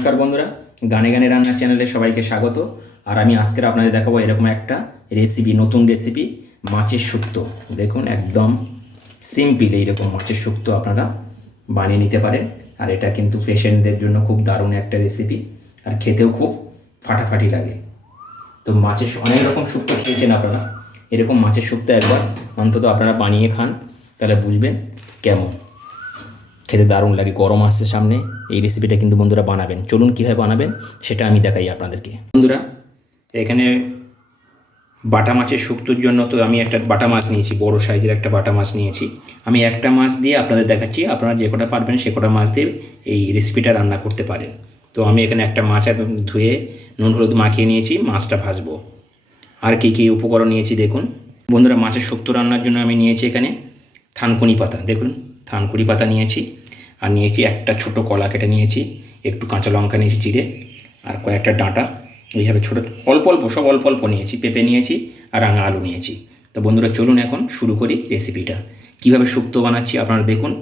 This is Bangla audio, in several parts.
নমস্কার বন্ধুরা, গানে গানে রান্নার চ্যানেলে সবাইকে স্বাগত। আর আমি আজকের আপনাদের দেখাবো এরকম একটা রেসিপি নতুন রেসিপি মাছের শুক্তো। দেখুন, একদম সিম্পল এইরকম মাছের শুক্তো আপনারা বানিয়ে নিতে পারেন। আর এটা কিন্তু পেশেন্টদের জন্য খুব দারুণ একটা রেসিপি আর খেতেও খুব ফাটাফাটি লাগে। তো মাছের অনেক রকম শুক্তো খেয়েছেন আপনারা। এরকম মাছের শুক্তো একবার অন্তত আপনারা বানিয়ে খান, তাহলে বুঝবেন কেমন। খেতে দারুণ লাগে, গরম আসছে সামনে। এই রেসিপিটা কিন্তু বন্ধুরা বানাবেন। চলুন কীভাবে বানাবেন, সেটা আমি দেখাই আপনাদেরকে। বন্ধুরা, এখানে বাটা মাছের শুক্তোর জন্য তো আমি একটা বাটা মাছ নিয়েছি, বড় সাইজের একটা বাটা মাছ নিয়েছি। আমি একটা মাছ দিয়ে আপনাদের দেখাচ্ছি, আপনারা যে কটা পারবেন সে কটা মাছ দিয়ে এই রেসিপিটা রান্না করতে পারেন। তো আমি এখানে একটা মাছ ধুয়ে নুন হলুদ মাখিয়ে নিয়েছি, মাছটা ভাজবো। আর কী কী উপকরণ নিয়েছি দেখুন। বন্ধুরা, মাছের শুক্তো রান্নার জন্য আমি নিয়েছি এখানে থানকুনি পাতা। দেখুন, থানকুনি পাতা নিয়েছি। আর নিয়েছি একটা ছোট কলা কেটে নিয়েছি, একটু কাঁচা লঙ্কা নিয়েছি চিড়ে, আর কয়েকটা ডাঁটা। এইভাবে ছোটো, অল্প অল্প, সব অল্প অল্প নিয়েছি, পেঁপে নিয়েছি আর রাঙা আলু নিয়েছি। তো বন্ধুরা, চলুন এখন শুরু করি রেসিপিটা। কীভাবে শুক্তো বানাচ্ছি আপনারা দেখুন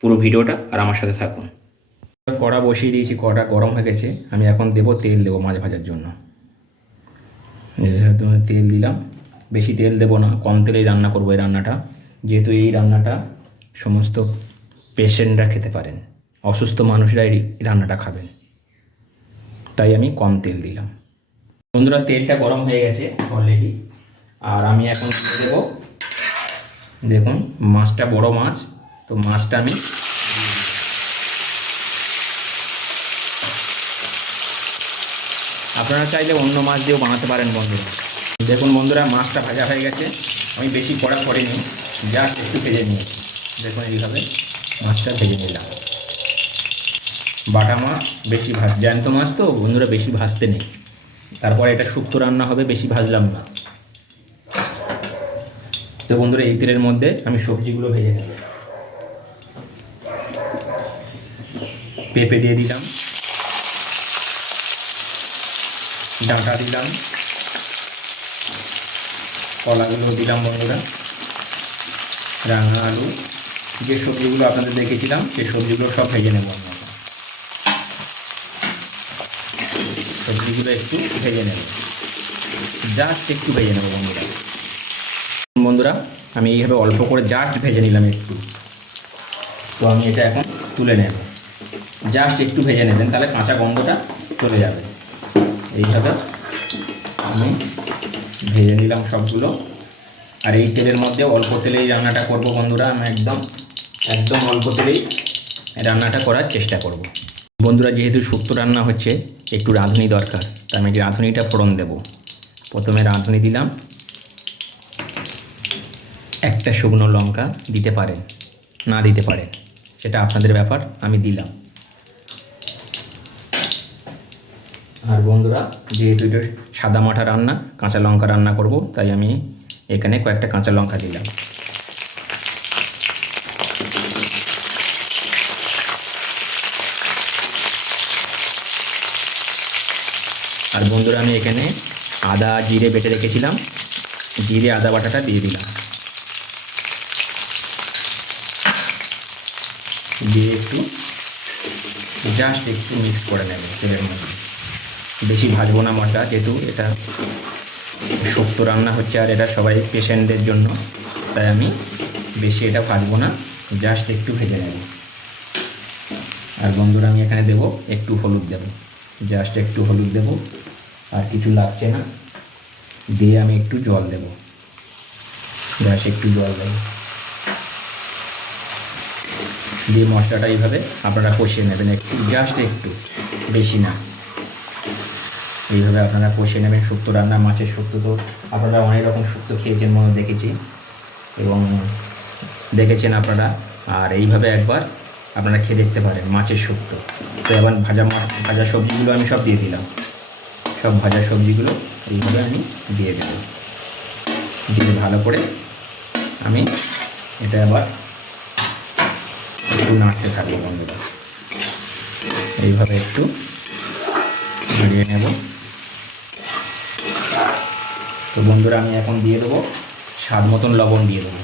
পুরো ভিডিওটা আর আমার সাথে থাকুন। কড়া বসিয়ে দিয়েছি, কড়া গরম হয়ে গেছে। আমি এখন দেবো তেল দেবো মাছ ভাজার জন্য। তেল দিলাম। বেশি তেল দেবো না, কম তেলেই রান্না করব এই রান্নাটা। যেহেতু এই রান্নাটা সমস্ত পেশেন্টরা খেতে পারেন। অসুস্থ মানুষরা এই রান্নাটা খাবেন। তাই আমি কম তেল দিলাম। বন্ধুরা, তেলটা গরম হয়ে গেছে অলরেডি আর আমি এখন দেবো, দেখুন, মাছটা বড় মাছ, তো মাছটা আমি আপনারা চাইলে অন্য মাছ দিয়েও বানাতে পারেন বন্ধুরা। দেখুন বন্ধুরা, মাছটা ভাজা হয়ে গেছে। আমি বেশি কড়া করিনি, জাস্ট একটু ভেজে নিয়েছি। দেখুন এইভাবে। মাছটা ভেজে নিলাম। বাটা মাছ বেশি ভাজ জ্যান্ত মাছ তো, বন্ধুরা বেশি ভাজতে নেই। তারপরে এটা শুক্তো রান্না হবে, বেশি ভাজলাম না। তো বন্ধুরা, এই তেলের মধ্যে আমি সবজিগুলো ভেজে নেব পেঁপে দিয়ে দিলাম। ডাঁটা দিলাম। কলাগুলো দিলাম বন্ধুরা। রাঙা আলু। যে সবজিগুলো আপনাদের দেখেছিলাম, সেই সবজিগুলো সব ভেজে নেব সবজিগুলো একটু ভেজে নেব। জাস্ট একটু ভেজে নেব বন্ধুরা। বন্ধুরা, আমি এইভাবে অল্প করে জাস্ট ভেজে নিলাম একটু। তো আমি এটা এখন তুলে নেব। জাস্ট একটু ভেজে নেবেন, তাহলে কাঁচা গন্ধটা চলে যাবে। এইভাবে আমি ভেজে নিলাম সবগুলো। আর এই তেলের মধ্যে অল্প তেলেই রান্নাটা করব বন্ধুরা, আমি একদম একদম অল্প তেলেই রান্নাটা করার চেষ্টা করব। বন্ধুরা, যেহেতু শুক্তো রান্না হচ্ছে, একটু রাঁধুনি দরকার, তাই আমি রাঁধুনিটা ফোড়ন দেব। প্রথমে রাঁধুনি দিলাম। একটা শুকনো লঙ্কা দিতে পারেন, না দিতে পারেন, সেটা আপনাদের ব্যাপার, আমি দিলাম। আর বন্ধুরা, যেহেতু সাদা মাঠা রান্না, কাঁচা লঙ্কা রান্না করব, তাই আমি এখানে কয়েকটা কাঁচা লঙ্কা দিলাম। আর বন্ধুরা, আমি এখানে আদা, জিরে বেটে রেখেছিলাম। জিরে, আদা বাটাটা দিয়ে দিলাম। দিয়ে একটু জাস্ট একটু মিক্স করে নেবে তেলের মধ্যে। বেশি ভাজবো না মশলা, যেহেতু এটা শক্ত রান্না হচ্ছে আর এটা সবাই পেশেন্টদের জন্য। তাই আমি বেশি এটা ভাজবো না জাস্ট একটু ভেজে নেব। আর বন্ধুরা, আমি এখানে দেব একটু হলুদ দেব। জাস্ট একটু হলুদ দেব। আর কিছু লাগছে না, দিয়ে আমি একটু জল দেব। জাস্ট একটু জল দেব। দিয়ে মশলাটা এইভাবে আপনারা কষিয়ে নেবেন একটু জাস্ট একটু, বেশি না। এইভাবে আপনারা কষিয়ে নেবেন, শুক্তো রান্না, মাছের শুক্তো তো আপনারা অনেক রকম শুক্তো খেয়েছেন, মনে দেখেছি। এবং দেখেছেন আপনারা, আর এইভাবে একবার আপনারা খেয়ে দেখতে পারেন মাছের শুক্তো। তো এবার ভাজা ভাজা সবজিগুলো আমি সব দিয়ে দিলাম। সব ভাজা সবজিগুলো এইভাবে আমি দিয়ে দেব। দিয়ে ভালো করে আমি এটা আবার একটু নাড়তে থাকব বন্ধুরা। এইভাবে একটু নাড়িয়ে নেব। তো বন্ধুরা, আমি এখন দিয়ে দেবো স্বাদ মতন লবণ দিয়ে দেবো।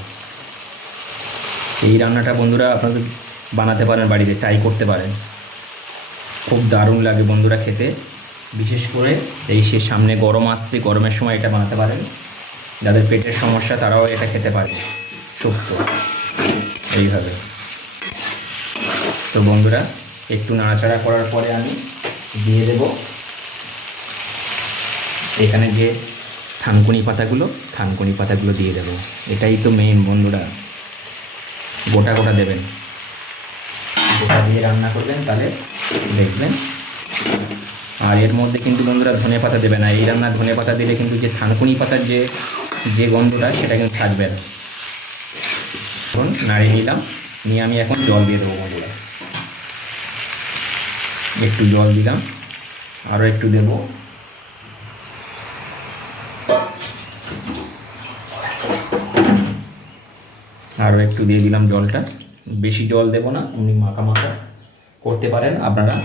এই রান্নাটা বন্ধুরা আপনাদের বানাতে পারেন, বাড়িতে ট্রাই করতে পারেন। খুব দারুণ লাগে বন্ধুরা খেতে। বিশেষ করে এই সে সামনে গরম আসছে, গরমের সময় এটা বানাতে পারেন। যাদের পেটের সমস্যা, তারাও এটা খেতে পারে। শুক্তো এইভাবে। তো বন্ধুরা, একটু নাড়াচাড়া করার পরে আমি দিয়ে দেব এখানে যে থানকুনি পাতাগুলো থানকুনি পাতাগুলো দিয়ে দেবো। এটাই তো মেইন বন্ধুরা। গোটা গোটা দেবেন। গোটা দিয়ে রান্না করবেন, তাহলে দেখবেন আর এর মধ্যে কিন্তু বন্ধুরা ধনে পাতা দেবে না। এই রান্না ধনে পাতা দিলে কিন্তু যে থানকুনি পাতার যে যে গন্ধটা, সেটা কিন্তু থাকবে না। এখন নাড়িয়ে নিলাম। নিয়ে আমি এখন জল দিয়ে দেবো বন্ধুরা। একটু জল দিলাম। আরও একটু দেব। আরও একটু দিয়ে দিলাম জলটা। বেশি জল দেব না উনি মাখা মাখা করতে পারেন আপনারা।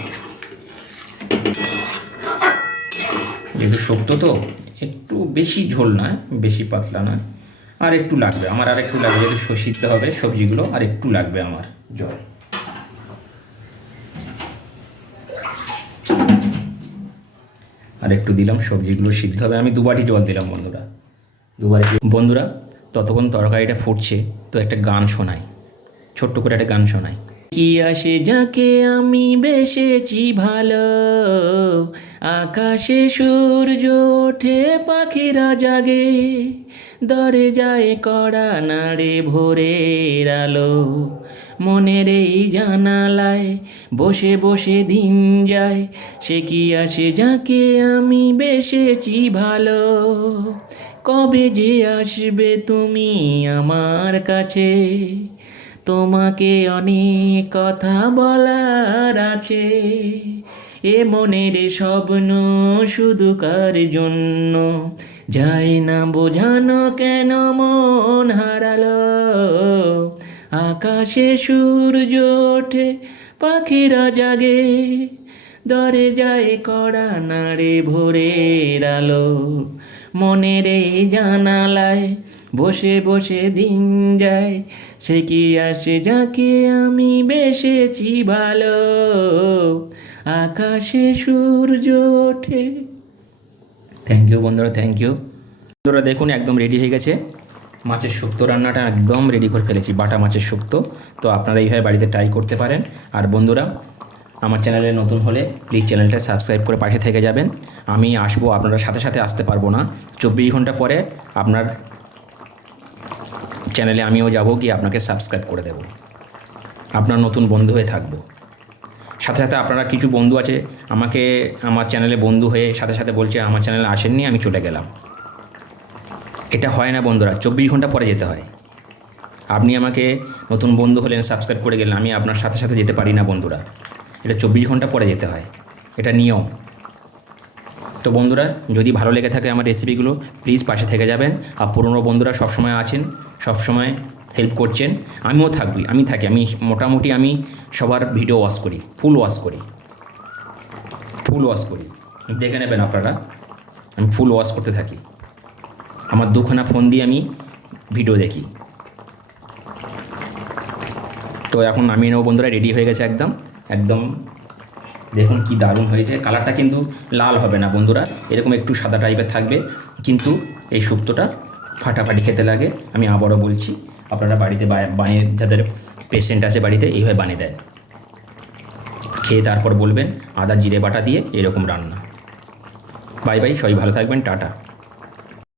যেহেতু শক্ত তো, একটু বেশি ঝোল নয়, বেশি পাতলা নয়। আর একটু লাগবে, আমার আর একটু লাগবে, যেহেতু সিদ্ধ হবে সবজিগুলো, আর একটু লাগবে আমার জল। আর একটু দিলাম সবজিগুলো সিদ্ধ হবে, আমি দুবারই জল দিলাম বন্ধুরা। দুবারই বন্ধুরা, ততক্ষণ তরকারিটা ফুটছে, তো একটা গান শোনাই, ছোট্ট করে একটা গান শোনাই। কি আসে যাকে আমি বেসেছি ভালো? আকাশে সূর্য ওঠে, পাখিরা জাগে। দরে যায় কড়া নাড়ে ভোরের আলো। মনের এই জানালায় বসে বসে দিন যায়। সে কি আসে যাকে আমি বেসেছি ভালো? কবে যে আসবে তুমি আমার কাছে? তোমাকে অনেক কথা বলার আছে। এ মনের স্বপ্ন শুধু কার জন্য? যায় না বোঝানো কেন মন হারালো? আকাশে সূর্য ওঠে, পাখিরা জাগে। দরে যায় কড়া নাড়ে ভোরের আলো। মনের এই জানালায় বসে বসে দিন যায়। সে কি আসে যাকে আমি বেসেছি ভালো? আকাশে সূর্য ওঠে। থ্যাংক ইউ বন্ধুরা থ্যাংক ইউ বন্ধুরা, দেখুন, একদম রেডি হয়ে গেছে। মাছের শুক্তো রান্নাটা একদম রেডি করে ফেলেছি, বাটা মাছের শুক্তো। তো আপনারা এইভাবে বাড়িতে ট্রাই করতে পারেন। আর বন্ধুরা, আমার চ্যানেলে নতুন হলে প্লিজ চ্যানেলটা সাবস্ক্রাইব করে পাশে থেকে যাবেন। আমি আসব, আপনারা সাথে সাথে আসতে পারব না। চব্বিশ ঘণ্টা পরে আপনার চ্যানেলে আমিও যাব গিয়ে আপনাকে সাবস্ক্রাইব করে দেব। আপনার নতুন বন্ধু হয়ে থাকব। সাথে সাথে আপনারা কিছু বন্ধু আছে, আমাকে, আমার চ্যানেলে বন্ধু হয়ে সাথে সাথে বলছে, আমার চ্যানেলে আসেননি, আমি চলে গেলাম। এটা হয় না বন্ধুরা, চব্বিশ ঘণ্টা পরে যেতে হয়। আপনি আমাকে নতুন বন্ধু হলেন সাবস্ক্রাইব করে গেলেন, আমি আপনার সাথে সাথে যেতে পারি না বন্ধুরা। এটা চব্বিশ ঘণ্টা পরে যেতে হয়। এটা নিয়ম। তো বন্ধুরা, যদি ভালো লেগে থাকে আমার রেসিপিগুলো প্লিজ পাশে থেকে যাবেন। আর পুরনো বন্ধুরা সবসময় আছেন, সবসময় হেল্প করছেন। আমিও থাকবি আমি থাকি, আমি মোটামুটি আমি সবার ভিডিও ওয়াশ করি ফুল ওয়াশ করি। ফুল ওয়াশ করি। দেখে নেবেন আপনারা, আমি ফুল ওয়াশ করতে থাকি। আমার দুখানা ফোন দিয়ে আমি ভিডিও দেখি। তো এখন নামিয়ে নেব বন্ধুরা রেডি হয়ে গেছে একদম একদম দেখুন কি দারুণ হয়েছে। কালারটা কিন্তু লাল হবে না বন্ধুরা। এরকম একটু সাদা টাইপের থাকবে। কিন্তু এই শুক্তোটা ফাটাফাটি খেতে লাগে। আমি আবারও বলছি, আপনারা বাড়িতে বানিয়ে যাদের পেশেন্ট আছে বাড়িতে, এইভাবে বানিয়ে দেন। খেয়ে তারপর বলবেন, আদা, জিরে বাটা দিয়ে এরকম রান্না। বাই বাই, সবাই ভালো থাকবেন, টাটা।